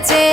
తెచ్చే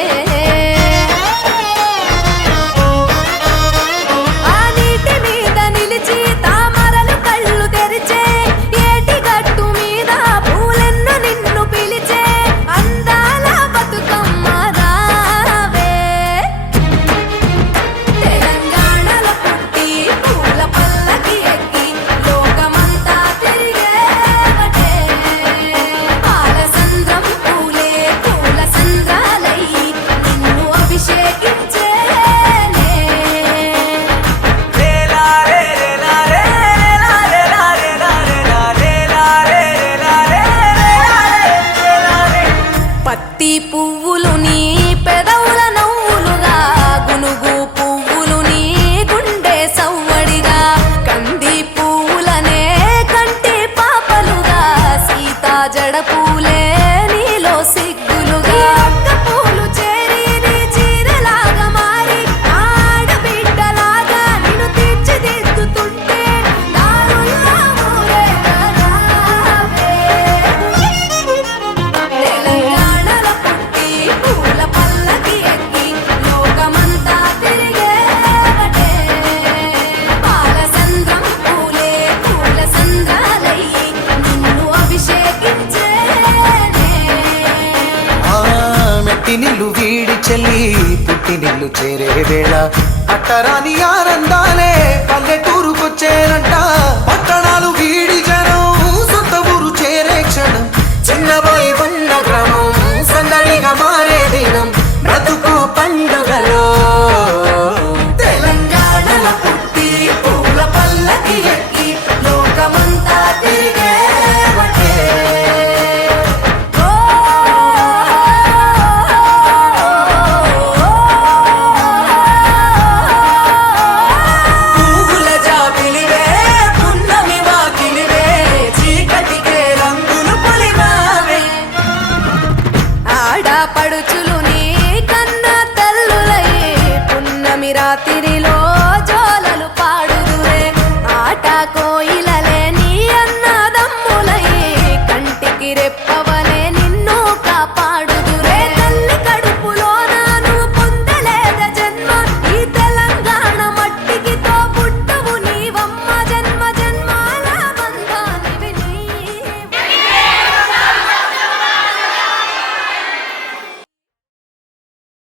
పువ్వులు నీ పెదవుల నవ్వులుగా గునుగు పువ్వులు నీ గుండె సవ్వడిగా కంది పువ్వులనే కంటి పాపలుగా సీతా జడ పూలే నీలో సిగ్గులుగా పూలు చేరి నీ చీరలాగా మారి ఆడబిడ్డలాగా నిన్ను తీర్చిదిద్దుతుంటే దారుల్లా ఊరేగావే తెలంగాణలో పూల పల్లకి ఎక్కి లోకమంతా తిరిగేవటే పాలసంద్రం పూలే పూల సంద్రాలయ్యి నిన్ను అభిషేకించేనే మెట్టి నిల్లు వీడి చెల్లి పుట్టి నిల్లు చేరే వేళ అట్టరాని ఆనందాలే పల్లెటూరు